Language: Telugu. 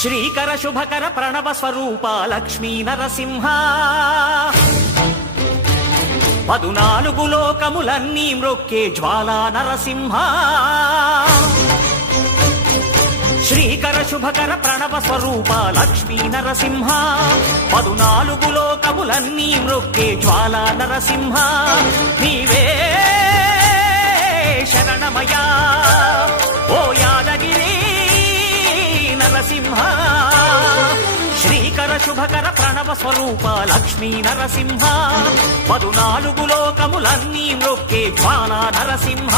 శ్రీకర శుభకర ప్రణవ స్వరూప లక్ష్మీ నరసింహ 14 లోకములన్నీ మ్రొక్కే జ్వాలా నరసింహ శ్రీకర శుభకర ప్రణవ స్వరూప లక్ష్మీ నరసింహ 14 లోకములన్నీ మ్రొక్కే జ్వాలా నరసింహ నీవే శరణమయా ఓ యాదగిరి నరసింహ శ్రీకర శుభకర ప్రణవ స్వరూప లక్ష్మీ నరసింహ 14 లోకములన్నీ మ్రొక్కే జ్వాలా నరసింహ